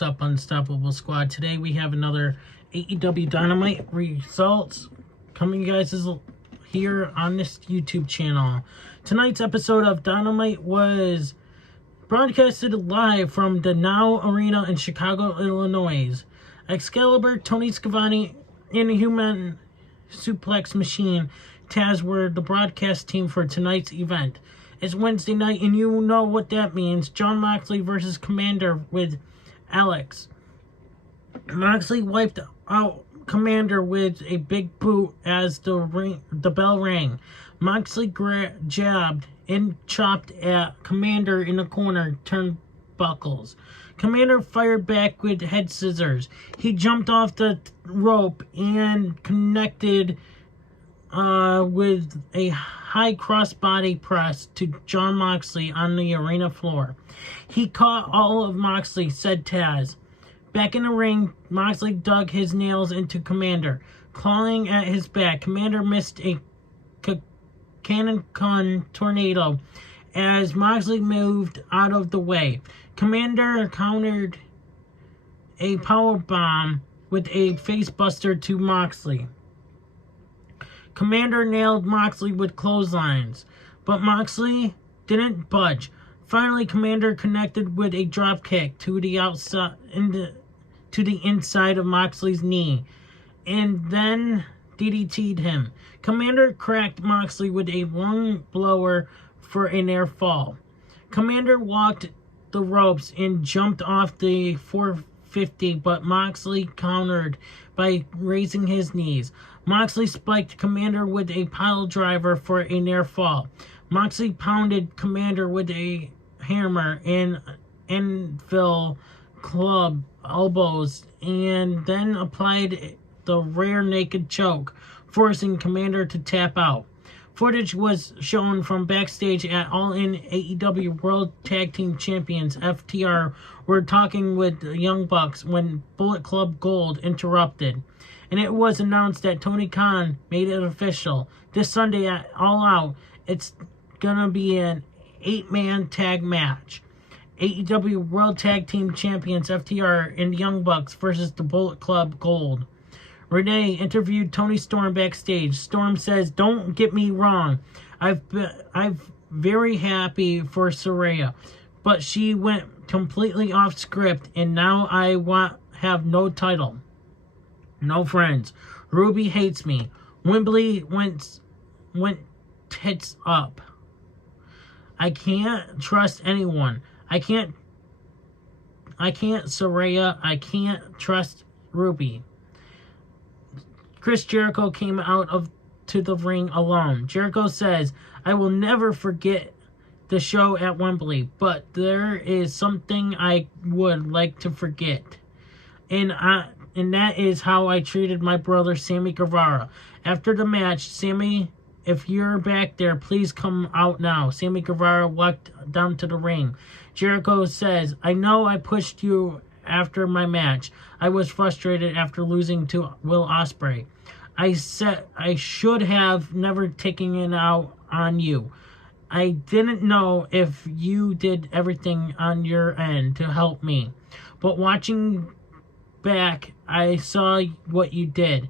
What's up, Unstoppable Squad? Today we have another AEW Dynamite results coming, you guys, here on this YouTube channel. Tonight's episode of Dynamite was broadcasted live from the Now Arena in Chicago, Illinois. Excalibur, Tony Schiavone, Inhuman Suplex Machine, Taz were the broadcast team for tonight's event. It's Wednesday night, and you know what that means. Jon Moxley versus Commander with Alex. Moxley wiped out Commander with a big boot as the bell rang. Moxley jabbed and chopped at Commander in the corner turnbuckles. Commander fired back with head scissors. He jumped off the rope and connected with a high crossbody press to Jon Moxley on the arena floor. He caught all of Moxley, said Taz. Back in the ring, Moxley dug his nails into Commander, clawing at his back. Commander missed a cannon tornado as Moxley moved out of the way. Commander countered a power bomb with a facebuster to Moxley. Commander nailed Moxley with clotheslines, but Moxley didn't budge. Finally, Commander connected with a drop kick to the outside, to the inside of Moxley's knee, and then DDT'd him. Commander cracked Moxley with a lung blower for a near fall. Commander walked the ropes and jumped off the 450, but Moxley countered by raising his knees. Moxley spiked Commander with a pile driver for a near fall. Moxley pounded Commander with a hammer and anvil club elbows, and then applied the rare naked choke, forcing Commander to tap out. Footage was shown from backstage at All In. AEW World Tag Team Champions FTR were talking with the Young Bucks when Bullet Club Gold interrupted, and it was announced that Tony Khan made it official. This Sunday at All Out, it's gonna be an 8-man tag match. AEW World Tag Team Champions FTR and the Young Bucks versus the Bullet Club Gold. Renee interviewed Tony Storm backstage. Storm says, "Don't get me wrong, I'm very happy for Saraya, but she went completely off script, and now I have no title, no friends. Ruby hates me. Wembley went tits up. I can't trust anyone. I can't Saraya. I can't trust Ruby." Chris Jericho came out to the ring alone. Jericho says, "I will never forget the show at Wembley, but there is something I would like to forget. And that is how I treated my brother Sammy Guevara. After the match, Sammy, if you're back there, please come out now." Sammy Guevara walked down to the ring. Jericho says, "I know I pushed you after my match. I was frustrated after losing to Will Ospreay. I said I should have never taken it out on you. I didn't know if you did everything on your end to help me. But watching back, I saw what you did.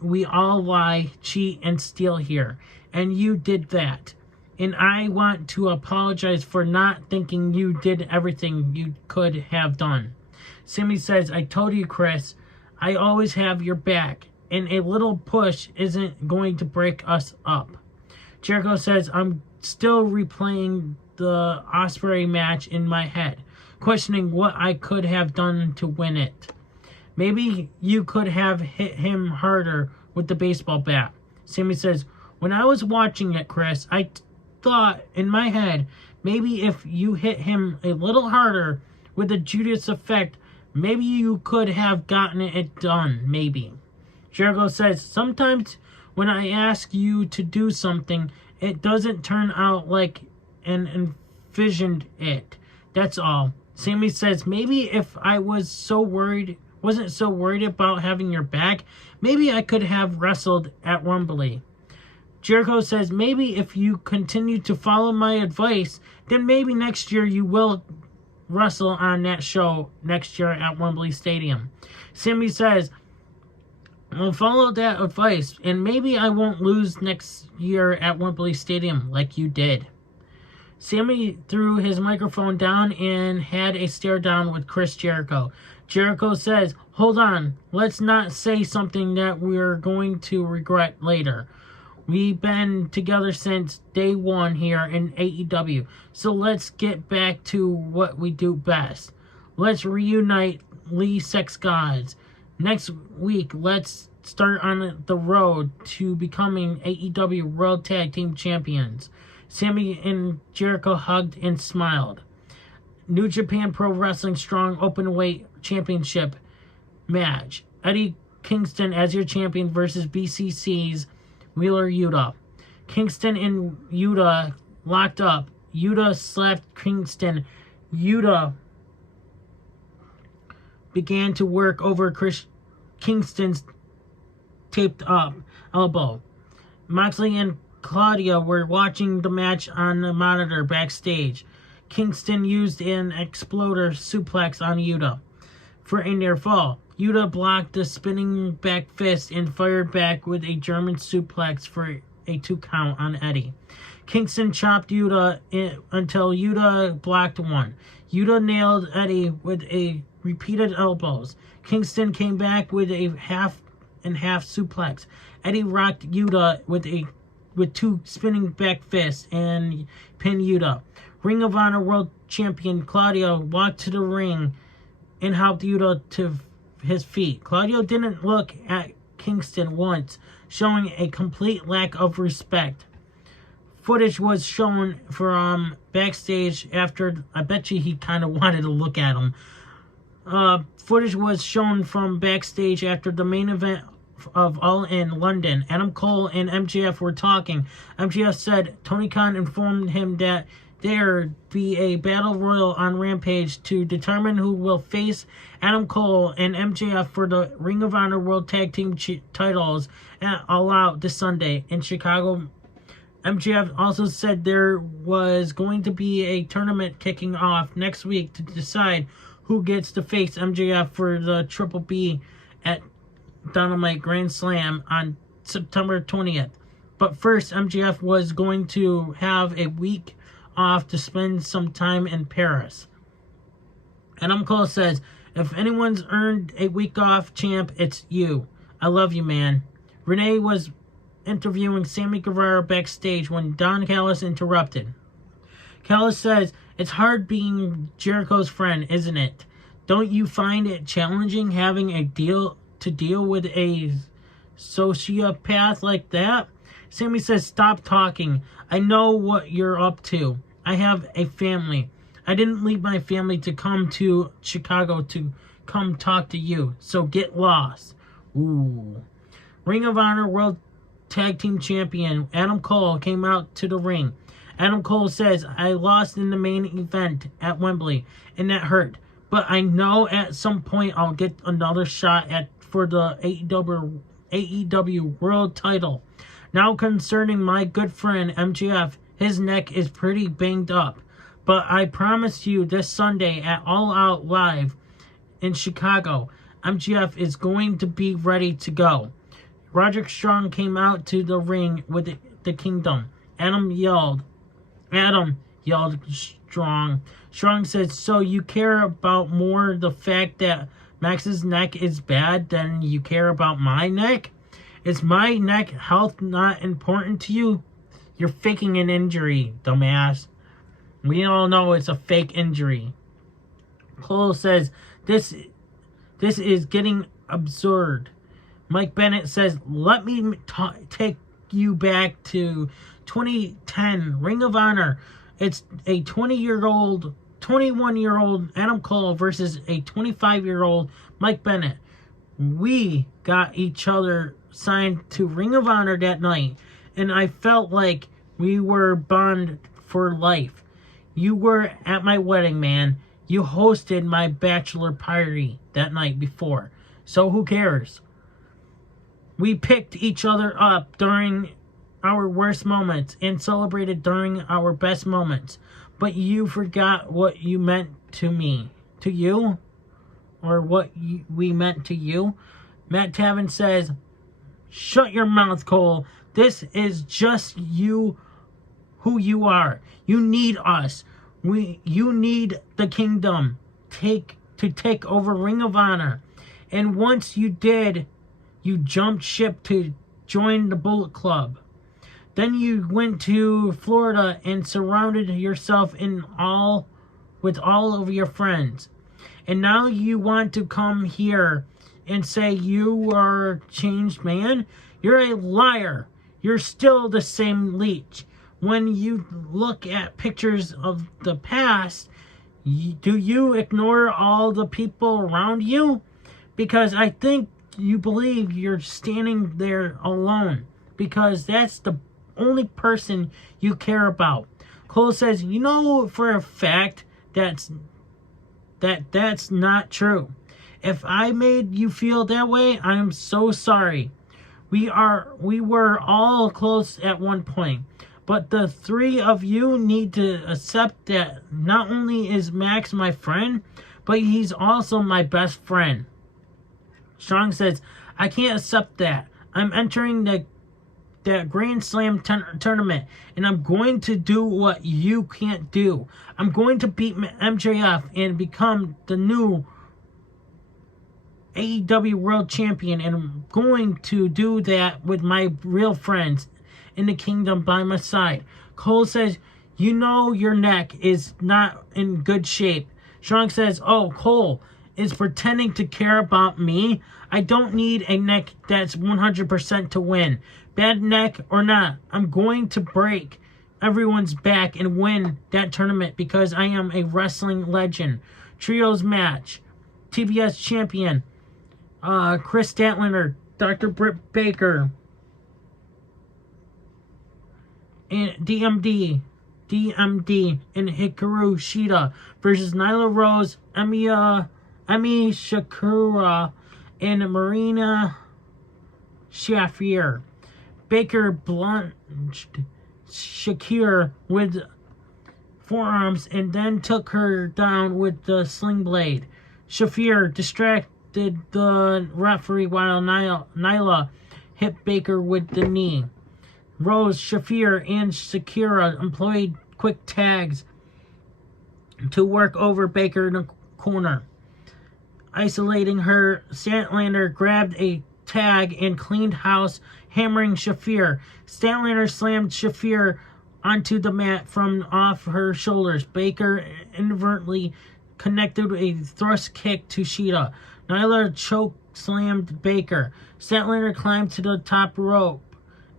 We all lie, cheat, and steal here. And you did that. And I want to apologize for not thinking you did everything you could have done." Sammy says, "I told you, Chris, I always have your back, and a little push isn't going to break us up." Jericho says, "I'm still replaying the Ospreay match in my head, questioning what I could have done to win it. Maybe you could have hit him harder with the baseball bat." Sammy says, "When I was watching it, Chris, I thought in my head, maybe if you hit him a little harder with the Judas effect, maybe you could have gotten it done, maybe." Jericho says, "Sometimes when I ask you to do something, it doesn't turn out like an envisioned it. That's all." Sammy says, "Maybe if I wasn't so worried about having your back, maybe I could have wrestled at Wembley." Jericho says, "Maybe if you continue to follow my advice, then maybe next year you will wrestle on that show next year at Wembley Stadium. Sammy says, I'll follow that advice, and maybe I won't lose next year at Wembley Stadium like you did. Sammy threw his microphone down and had a stare down with Chris Jericho. Jericho says, hold on, let's not say something that we're going to regret later. We've been together since day one here in AEW, so let's get back to what we do best. Let's reunite Lee Sex Gods. Next week, let's start on the road to becoming AEW World Tag Team Champions. Sammy and Jericho hugged and smiled. New Japan Pro Wrestling Strong Openweight Championship match. Eddie Kingston as your champion versus BCC's Wheeler Yuta. Kingston and Yuta locked up. Yuta slapped Kingston. Yuta began to work over Kingston's taped up elbow. Moxley and Claudia were watching the match on the monitor backstage. Kingston used an exploder suplex on Yuta for a near fall. Yuta blocked the spinning back fist and fired back with a German suplex for a 2 count on Eddie. Kingston chopped Yuta until Yuta blocked 1. Yuta nailed Eddie with a repeated elbows. Kingston came back with a half and half suplex. Eddie rocked Yuta with 2 spinning back fists and pinned Yuta. Ring of Honor World Champion Claudio walked to the ring and helped Yuta to his feet. Claudio didn't look at Kingston once, showing a complete lack of respect. Footage was shown from backstage after, I bet you he kind of wanted to look at him. Footage was shown from backstage after the main event of All In London. Adam Cole and MJF were talking. MJF said Tony Khan informed him that there be a battle royal on Rampage to determine who will face Adam Cole and MJF for the Ring of Honor World Tag Team titles at All Out this Sunday in Chicago. MJF also said there was going to be a tournament kicking off next week to decide who gets to face MJF for the Triple B at Dynamite Grand Slam on September 20th. But first, MJF was going to have a week off to spend some time in Paris. Adam Cole says, if anyone's earned a week off, champ, it's you. I love you, man. Renee was interviewing Sammy Guevara backstage when Don Callis interrupted. Callis says, it's hard being Jericho's friend, isn't it? Don't you find it challenging having to deal with a sociopath like that? Sammy says, stop talking. I know what you're up to. I have a family. I didn't leave my family to come to Chicago to come talk to you. So get lost. Ooh. Ring of Honor World Tag Team Champion Adam Cole came out to the ring. Adam Cole says, I lost in the main event at Wembley, and that hurt. But I know at some point I'll get another shot for the AEW World title. Now concerning my good friend MJF, his neck is pretty banged up. But I promise you this Sunday at All Out Live in Chicago, MJF is going to be ready to go. Roderick Strong came out to the ring with the Kingdom. Adam yelled Strong. Strong said, so you care about more the fact that Max's neck is bad than you care about my neck? Is my neck health not important to you? You're faking an injury, dumbass. We all know it's a fake injury. Cole says, this is getting absurd. Mike Bennett says, let me take you back to 2010 Ring of Honor. It's a 21-year-old Adam Cole versus a 25-year-old Mike Bennett. We got each other signed to Ring of Honor that night, and I felt like we were bonded for life. You were at my wedding, man. You hosted my bachelor party that night before. So who cares? We picked each other up during our worst moments and celebrated during our best moments. but you forgot what you meant to me. To you? Or what we meant to you? Matt Taven says, shut your mouth, Cole. This is just you, who you are. You need us. You need the kingdom to take over Ring of Honor. And once you did, you jumped ship to join the Bullet Club. Then you went to Florida and surrounded yourself with all of your friends. And now you want to come here and say you are a changed man? You're a liar. You're still the same leech. When you look at pictures of the past, do you ignore all the people around you? Because I think you believe you're standing there alone. Because that's the only person you care about. Cole says, you know for a fact that's not true. If I made you feel that way, I'm so sorry. We were all close at one point. But the three of you need to accept that not only is Max my friend, but he's also my best friend. Strong says, I can't accept that. I'm entering that Grand Slam tournament, and I'm going to do what you can't do. I'm going to beat MJF and become the new AEW World Champion, and I'm going to do that with my real friends in the kingdom by my side. Cole says, you know your neck is not in good shape. Strong says, oh, Cole is pretending to care about me. I don't need a neck that's 100% to win. Bad neck or not, I'm going to break everyone's back and win that tournament because I am a wrestling legend. Trios match. TBS champion. Chris Statlander, Dr. Britt Baker, and DMD, and Hikaru Shida versus Nyla Rose, Emi Shakura, and Marina Shafir. Baker plunged Shakir with forearms and then took her down with the sling blade. Shafir distracted the referee while Nyla hit Baker with the knee. Rose, Shafir, and Shakira employed quick tags to work over Baker in the corner. Isolating her, Statlander grabbed a tag and cleaned house, hammering Shafir. Statlander slammed Shafir onto the mat from off her shoulders. Baker inadvertently connected a thrust kick to Shida. Nyla choke slammed Baker. Statlander climbed to the top rope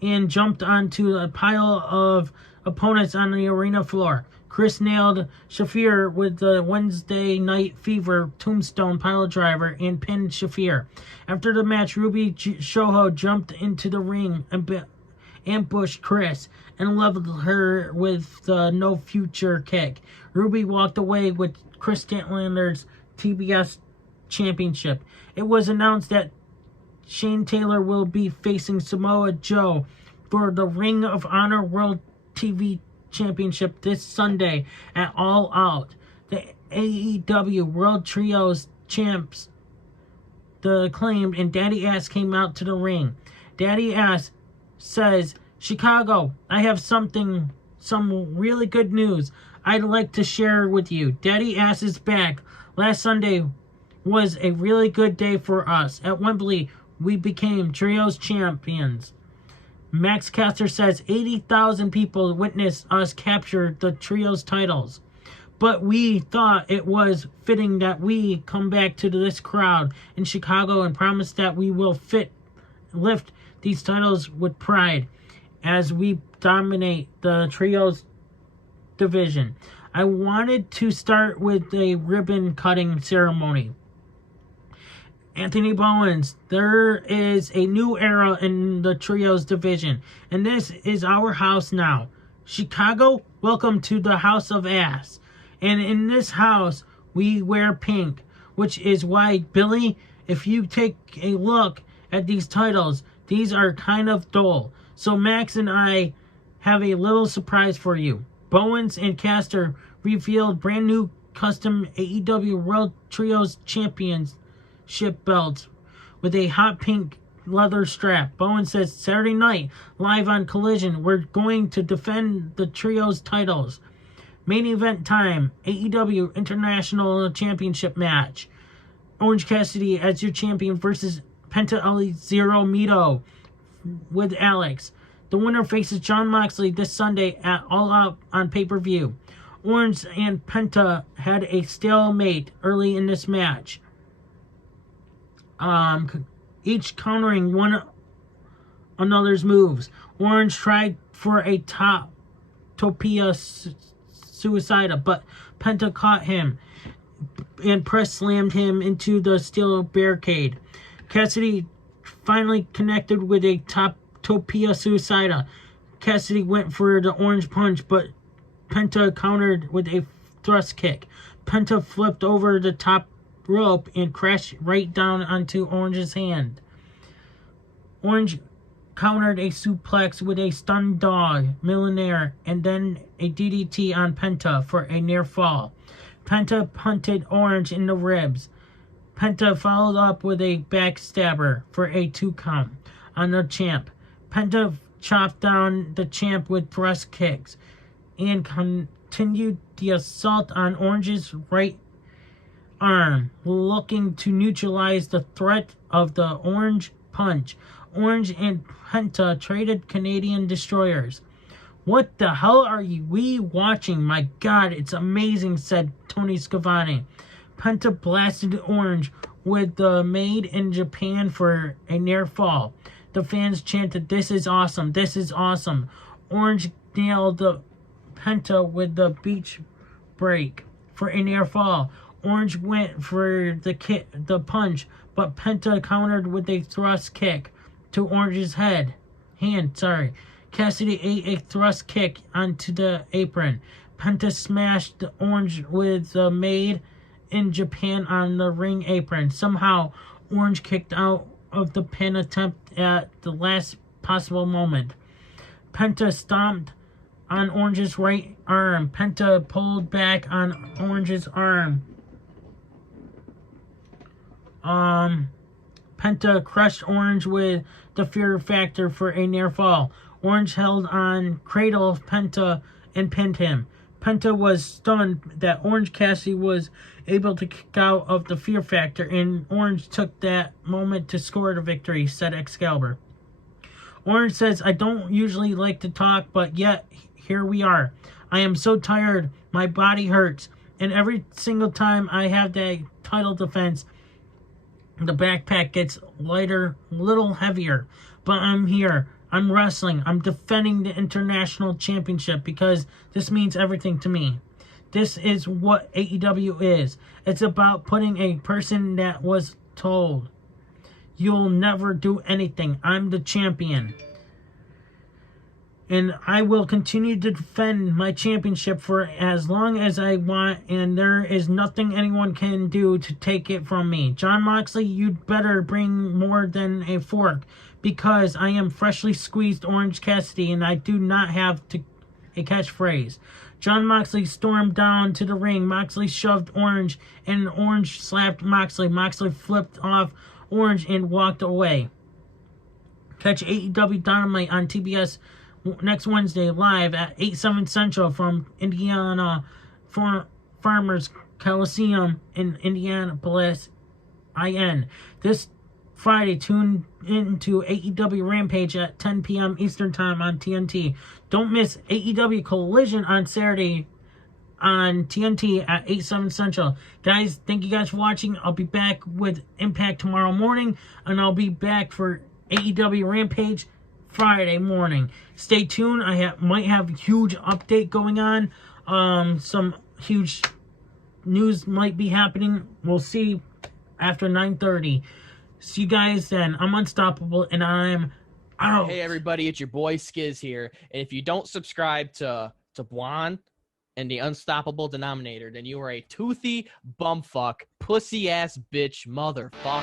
and jumped onto a pile of opponents on the arena floor. Chris nailed Shafir with the Wednesday Night Fever tombstone piledriver and pinned Shafir. After the match, Ruby Soho jumped into the ring and ambushed Chris and leveled her with the No Future kick. Ruby walked away with Chris Statlander's TBS championship. It was announced that Shane Taylor will be facing Samoa Joe for the Ring of Honor World TV Championship this Sunday at All Out. The AEW World Trios champs, the Acclaimed, and Daddy Ass came out to the ring. Daddy Ass says, Chicago, I have some really good news I'd like to share with you. Daddy Ass is back. Last Sunday was a really good day for us. At Wembley, we became Trios champions. Max Caster says 80,000 people witnessed us capture the Trios titles. But we thought it was fitting that we come back to this crowd in Chicago and promise that we will lift these titles with pride as we dominate the Trios division. I wanted to start with a ribbon cutting ceremony. Anthony Bowens, there is a new era in the Trios division, and this is our house now. Chicago, welcome to the House of Ass. And in this house, we wear pink, which is why, Billy, if you take a look at these titles, these are kind of dull. So Max and I have a little surprise for you. Bowens and Caster revealed brand new custom AEW World Trios Championship belts with a hot pink leather strap. Bowens says, Saturday night, live on Collision, we're going to defend the Trios titles. Main event time, AEW International Championship match. Orange Cassidy as your champion versus Penta Zero Miedo with Alex. The winner faces Jon Moxley this Sunday at All Out on pay-per-view. Orange and Penta had a stalemate early in this match. Each countering one another's moves. Orange tried for a Topia Suicida, but Penta caught him and press slammed him into the steel barricade. Cassidy finally connected with a Topia Suicida. Cassidy went for the orange punch, but Penta countered with a thrust kick. Penta flipped over the top rope and crashed right down onto Orange's hand. Orange countered a suplex with a stun dog, Millionaire, and then a DDT on Penta for a near fall. Penta punted Orange in the ribs. Penta followed up with a backstabber for a 2 count on the champ. Penta chopped down the champ with thrust kicks and continued the assault on Orange's right arm, looking to neutralize the threat of the orange punch. Orange and Penta traded Canadian destroyers. What the hell are we watching? My God, it's amazing, said Tony Schiavone. Penta blasted Orange with the Made in Japan for a near fall. The fans chanted, "This is awesome, this is awesome." Orange nailed the Penta with the beach break for a near fall. Orange went for the punch, but Penta countered with a thrust kick to Orange's hand. Cassidy ate a thrust kick onto the apron. Penta smashed Orange with the Made in Japan on the ring apron. Somehow, Orange kicked out of the pin attempt at the last possible moment. Penta stomped on Orange's right arm. Penta pulled back on Orange's arm. Penta crushed Orange with the Fear Factor for a near fall. Orange held on, cradled Penta, and pinned him. Penta was stunned that Orange Cassidy was able to kick out of the Fear Factor, and Orange took that moment to score the victory, said Excalibur. Orange says, "I don't usually like to talk, but yet here we are. I am so tired, my body hurts, and every single time I have that title defense, the backpack gets lighter, a little heavier, but I'm here. I'm wrestling. I'm defending the International Championship because this means everything to me. This is what AEW is. It's about putting a person that was told, you'll never do anything. I'm the champion. And I will continue to defend my championship for as long as I want, and there is nothing anyone can do to take it from me. Jon Moxley, you'd better bring more than a fork, because I am freshly squeezed Orange Cassidy, and I do not have a catchphrase." Jon Moxley stormed down to the ring. Moxley shoved Orange, and Orange slapped Moxley. Moxley flipped off Orange and walked away. Catch AEW Dynamite on TBS next Wednesday live at 8/7 Central from Indiana Farmers Coliseum in Indianapolis, IN. This Friday, tune into AEW Rampage at 10 p.m. Eastern Time on TNT. Don't miss AEW Collision on Saturday on TNT at 8/7 Central. Guys, thank you guys for watching. I'll be back with Impact tomorrow morning, and I'll be back for AEW Rampage Friday morning. Stay tuned. I might have a huge update going on. Some huge news might be happening. We'll see after 9:30. See you guys then. I'm unstoppable, and I'm out. Hey everybody, it's your boy Skiz here. And if you don't subscribe to Blonde and the Unstoppable Denominator, then you are a toothy bumfuck, pussy ass bitch motherfucker.